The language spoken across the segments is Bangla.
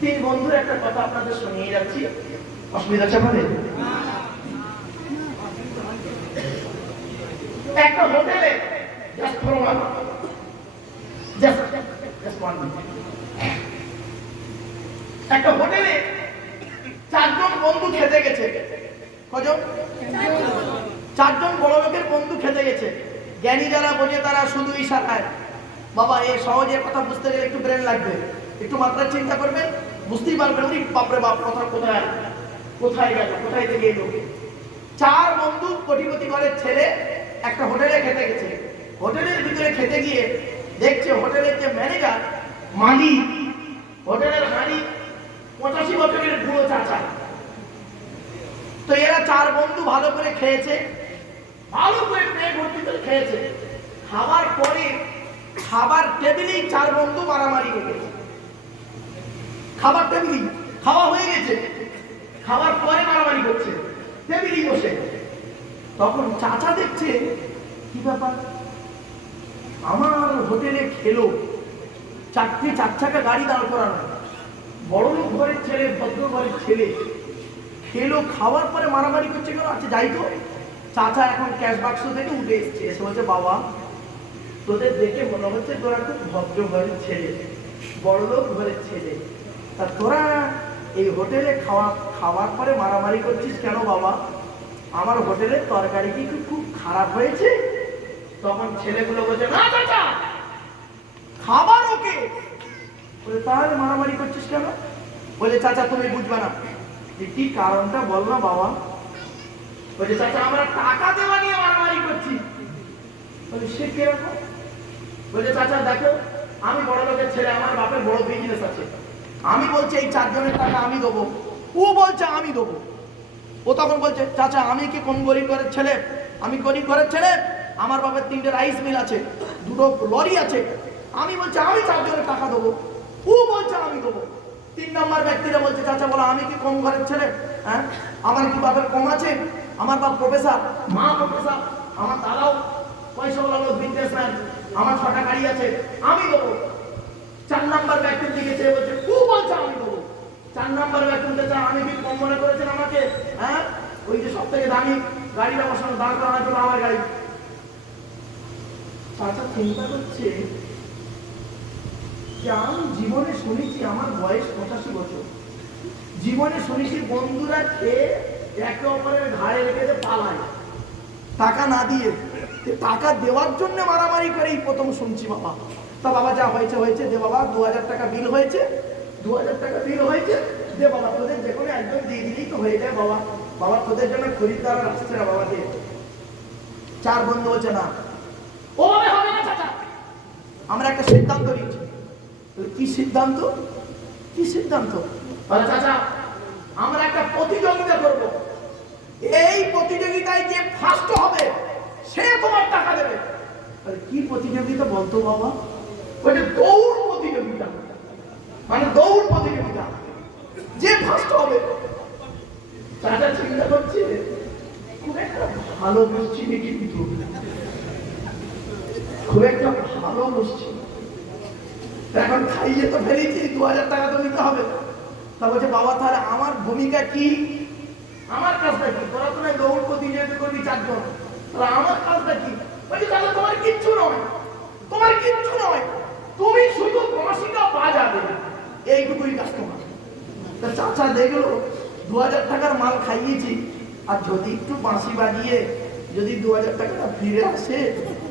তিন বন্ধুর একটা কথা আপনাদের শুনিয়ে যাচ্ছি, অসুবিধা আছে আপনাদের? একটা হোটেলে একটা হোটেলে চারজন বন্ধু খেতে গেছে। কজন? চারজন বড় লোকের বন্ধু খেতে গেছে। জ্ঞানী যারা বোঝে তারা শুধু ইশারায়, বাবা এ সহজে কথা বুঝতে গেলে একটু ব্রেন লাগবে, একটু মাত্রা চিন্তা করবেন, বুঝতেই পারবেন উনি বাপরে বাপ কথা কোথায় কোথায় গেল, কোথায় থেকে এলো। চার বন্ধু কোটিপতি ঘরের ছেলে একটা হোটেলে খেতে গেছে। হোটেলের ভিতরে খেতে গিয়ে দেখছে হোটেলের যে ম্যানেজার, মালিক, হোটেলের মালিক 85 বছরের বুড়ো চাচা। তো এরা চার বন্ধু ভালো করে খেয়েছে, ভালো করে পেট ভর্তি করে খেয়েছে। খাবার পরে খাবার টেবিলেই চার বন্ধু মারামারি হয়ে গেছে। খাবার টেবিলেই, খাওয়া হয়ে গেছে, খাবার পরে মারামারি করছে টেবিলেই বসে। তখন চাচা দেখছে কি ব্যাপার, আমার হোটেলে খেলো, চারটে চার চাকা গাড়ি দাঁড় করানো, বড় লোক ঘরের ছেলে, ভদ্র ঘরের ছেলে খেলো, খাওয়ার পরে মারামারি করছে কেন? আচ্ছা যাই তো। চাচা এখন ক্যাশ বাক্স থেকে উঠে এসছে, এসে বলছে বাবা তোদের দেখে মনে হচ্ছে তোরা খুব ভদ্র ঘরের ছেলে, বড় লোক ঘরের ছেলে, তা তোরা এই হোটেলে খাওয়ার পরে মারামারি করছিস কেন বাবা? আমার হোটেলের তরকারি কি খুব খারাপ হয়েছে? তখন ছেলেগুলো বলছে না চাচা খাবার ওকে। তাহলে মারামারি করছিস কেন? বলে চাচা তুমি বুঝবে না, কি কারণটা বল না বাবা। বলছে চাচা আমরা টাকা দেওয়া নিয়ে মারামারি করছি। বলে সে কিরকম? বলছে চাচা দেখো আমি বড় লোকের ছেলে, আমার বাপের বড় বিজনেস আছে, আমি বলছি এই চারজনের টাকা আমি দেবো, ও বলছে আমি দেবো। ও তখন বলছে চাচা আমি কি কোন গরিব ঘরের ছেলে? আমি গরিব ঘরের ছেলে, আমার বাপের 3টে রাইস মিল আছে, 2টো লরি আছে, আমি বলছি আমি চারজনের টাকা দেবো, ও বলছে আমি দেবো। 3 নম্বর ব্যক্তিরা বলছে চাচা বলো আমি কি কম ঘরের ছেলে? হ্যাঁ আমার কি বাপের কম আছে? আমার বাপ প্রফেসর, মা প্রফেসর, আমার দাদাও পয়সাওয়ালা লোক, বিজনেসম্যান, আমার 6টা গাড়ি আছে, আমি দেবো। 4 নম্বর ব্যক্তির দিকে চেয়ে বলছে ও বলছে আমি দেবো। 4 নম্বর ব্যক্তি বলছে আমি কি কম মনে করেছেন আমাকে? হ্যাঁ ওই যে সব থেকে দামি গাড়িটা বসানো দাঁড় করানোর জন্য আমার গাড়ি। চাচা চিন্তা করছে যে আমি জীবনে শুনেছি, আমার বয়স 85 বছর, জীবনে শুনেছি বন্ধুরা খেয়ে একে অপরের ঘাড়ে রেখে পালায় টাকা না দিয়ে, টাকা দেওয়ার জন্য মারামারি করেই প্রথম শুনছি বাবা। তা বাবা যা হয়েছে হয়েছে, দে বাবা 2000 টাকা বিল হয়েছে, 2000 টাকা বিল হয়েছে, দে বাবা তোদের যে কোনো একদম দিয়ে দিলেই তো হয়ে যায় বাবা। বাবা তোদের জন্য খরিদ্দার আসছে না বাবা, দিয়ে। চার বন্ধু বলছে না ওভাবে হবে না চাচা, আমরা একটা সিদ্ধান্ত নিচ্ছি। কি সিদ্ধান্ত? কি সিদ্ধান্ত? বলে চাচা আমরা একটা প্রতিযোগিতা করব, এই প্রতিযোগিতায় যে ফার্স্ট হবে সে তোমার টাকা দেবে। কি প্রতিযোগিতা বলতো বাবা? বলে দৌড় প্রতিযোগিতা, মানে দৌড় প্রতিযোগিতা, যে ফার্স্ট হবে। চাচা চিন্তা করছে খুব একটা ভালো বসছি নাকি, খুব একটা ভালো বসছি, এখন খাইয়ে তো ফেলেছি, 2000 টাকা তো নিতে হবে। তা বলছে বাবা তাহলে আমার ভূমিকা কি, আমার কাজটা কি? তোরা তো না দৌড় প্রতিযোগিতা করবি চারজন, তাহলে আমার কাজটা কি? বলছে তাহলে তোমার কিচ্ছু নয়, তোমার কিচ্ছু নয়, তুমি শুধু বাঁশিটা বাজাবে, এইটুকুই কাজ তোমার। তা চাচা দেখলো 2000 টাকার মাল খাইয়েছি, আর যদি একটু বাঁশি বাজিয়ে যদি 2000 টাকাটা ফিরে আসে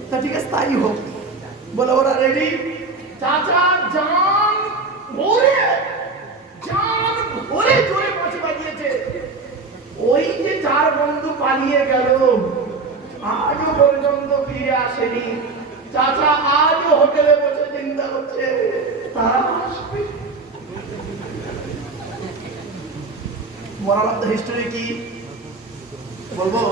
তা ঠিক আছে তাই হোক। বলে ওরা রেডি? চাচা জান ভরে জোরে বাঁশি বাজিয়েছে। ওই যে চার বন্ধু পালিয়ে গেল আজও পর্যন্ত ফিরে আসেনি। চাচা আজও হোটেলে বসে চিন্তা করছে তারা আসবে। মোরাল অফ দ্য হিস্টোরি কি বলবো?